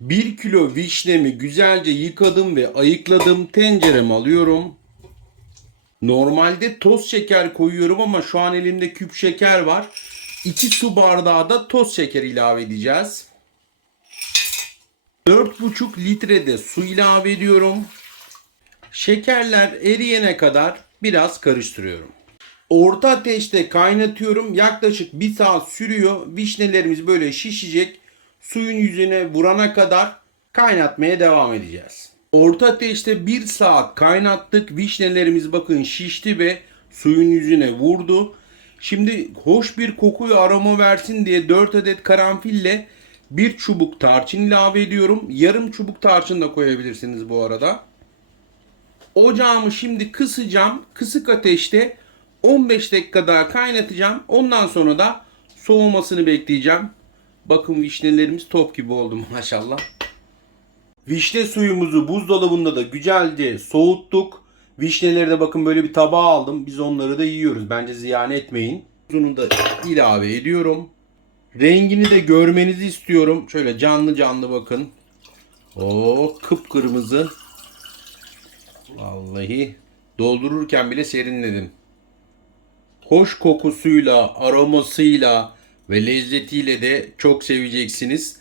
1 kilo vişnemi güzelce yıkadım ve ayıkladım. Tencereme alıyorum. Normalde toz şeker koyuyorum ama şu an elimde küp şeker var. 2 su bardağı da toz şeker ilave edeceğiz. 4,5 litrede su ilave ediyorum. Şekerler eriyene kadar biraz karıştırıyorum. Orta ateşte kaynatıyorum. Yaklaşık bir saat sürüyor. Vişnelerimiz böyle şişecek. Suyun yüzüne vurana kadar kaynatmaya devam edeceğiz. Orta ateşte bir saat kaynattık. Vişnelerimiz bakın şişti ve suyun yüzüne vurdu. Şimdi hoş bir koku ve aroma versin diye 4 adet karanfille bir çubuk tarçın ilave ediyorum. Yarım çubuk tarçın da koyabilirsiniz bu arada. Ocağımı şimdi kısacağım. Kısık ateşte 15 dakika daha kaynatacağım. Ondan sonra da soğumasını bekleyeceğim. Bakın vişnelerimiz top gibi oldu maşallah. Vişne suyumuzu buzdolabında da güzelce soğuttuk. Vişneleri de bakın böyle bir tabağa aldım. Biz onları da yiyoruz. Bence ziyan etmeyin. Tuzunu da ilave ediyorum. Rengini de görmenizi istiyorum. Şöyle canlı canlı bakın. Oo kıpkırmızı. Vallahi doldururken bile serinledim. Hoş kokusuyla, aromasıyla ve lezzetiyle de çok seveceksiniz.